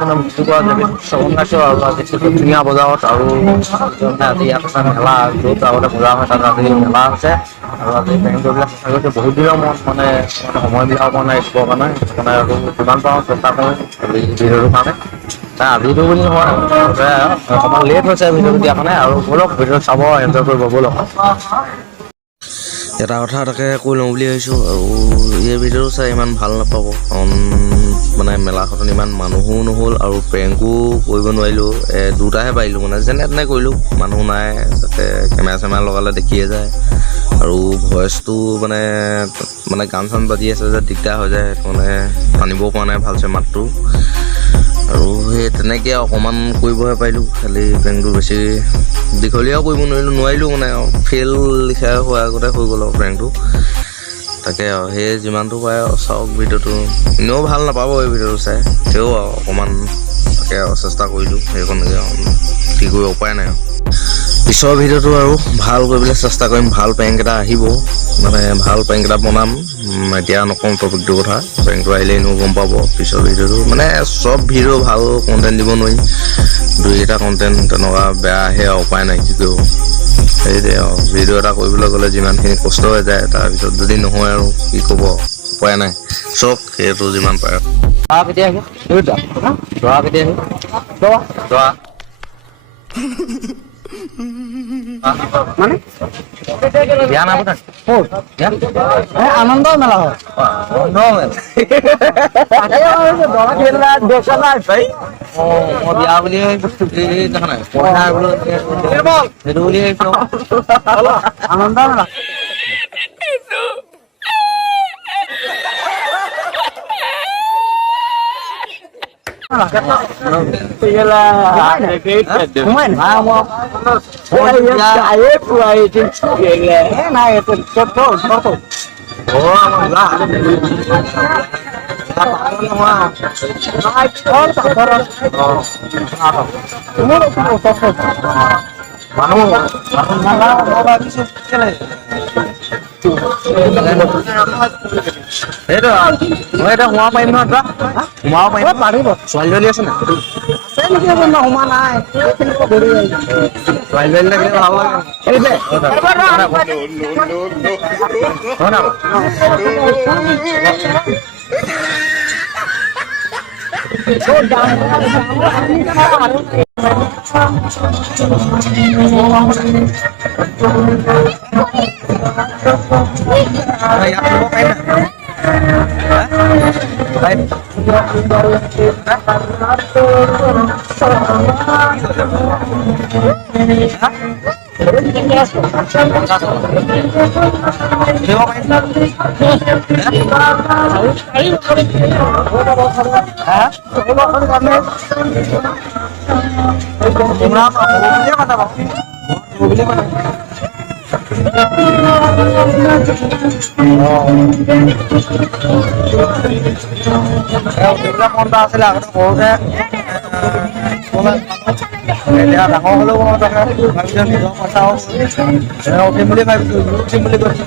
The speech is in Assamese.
মানে মুক্তি পোৱা শ্ৰৱণ পাইছোঁ আৰু আজি ধুনীয়া বজাৰত আৰু আজি ইয়াত এটা মেলা য'ত আগতে বজাৰ হয় তাত আজি মেলা আছে আৰু আজি পেকিং কৰিবলৈ চেষ্টা কৰিছোঁ বহুত দিনৰ মন মানে সময় মিলাব পৰা নাই স্কুলৰ কাৰণে মানে আৰু যিমান পাৰোঁ চেষ্টা কৰোঁ ভিডিঅ'টোৰ কাৰণে আজিটো বুলি নহয় অকণমান লেট হৈছে ভিডিঅ'টো দিয়াৰ কাৰণে আৰু ব'লক ভিডিঅ'টো চাব এনজয় কৰিব ব'লক। এটা কথা তাকে কৈ লওঁ বুলি ভাবিছোঁ আৰু এই ভিডিঅ'টো চাই ইমান ভাল নাপাব কাৰণ মানে মেলাখনত ইমান মানুহো নহ'ল আৰু প্ৰেংকো কৰিব নোৱাৰিলোঁ দুটাহে পাৰিলোঁ মানে যেনে তেনে কৰিলোঁ মানুহ নাই তাতে কেমেৰা চেমেৰা লগালে দেখিয়ে যায় আৰু ভইচটো মানে গান চান বাজি আছে যে দিগদাৰ হৈ যায় সেইটো মানে টানিবও পৰা নাই ভালছে মাতটো আৰু সেই তেনেকৈ অকণমান কৰিবহে পাৰিলোঁ খালি প্ৰেংকটো বেছি দীঘলীয়াও কৰিব নোৱাৰিলোঁ মানে আৰু ফেইল লিখা হোৱাৰ আগতে হৈ গ'ল আৰু প্ৰেংকটো তাকে আৰু সেই যিমানটো পাৰে আৰু চাওক ভিডিঅ'টো এনেও ভাল নাপাব এই ভিডিঅ'টো চাই তেও আৰু অকণমান তাকে আৰু চেষ্টা কৰিলোঁ সেইখনকে আৰু কি কৰিব উপায় নাই আৰু পিছৰ ভিডিঅ'টো আৰু ভাল কৰিবলৈ চেষ্টা কৰিম ভাল প্ৰেংক এটা আহিব মানে ভাল প্ৰেংক এটা বনাম এতিয়া নকওঁ টপিকটোৰ কথা প্ৰেংকটো আহিলে এনেও গম পাব পিছৰ ভিডিঅ'টো মানে চব ভিডিঅ' ভাল কণ্টেণ্ট দিব নোৱাৰি দুই এটা কণ্টেণ্ট তেনেকুৱা বেয়া আহে আৰু উপায় নাই কি কৰিব সেইটোৱে আৰু ভিডিঅ' এটা কৰিবলৈ গ'লে যিমানখিনি কষ্ট হৈ যায় তাৰপিছত যদি নহয় আৰু কি ক'ব উপায় নাই চব সেইটো যিমান পাৰে কেতিয়া আহিব দৰা কেতিয়া আহিব দৰা মানে বিয়া নাম আনন্দ মেলা হয় মই বিয়া বুলি দেখা নাই সেইটো বুলি আনন্দ মেলা সেইটো মই এতিয়া সোমাব পাৰিম নহয় সোমাব পাৰিব ছোৱালী জনী আছে নেকি সোমা নাই ছোৱালী জনী থাকিলে ভাল মনটা আছিলে আগতে সৰুতে এতিয়া ডাঙৰ হ'লেও মই তাকে ভাবিছোঁ নিজৰ পইচা উঠিম বুলি ভাবিছোঁ উঠিম বুলি কৈছোঁ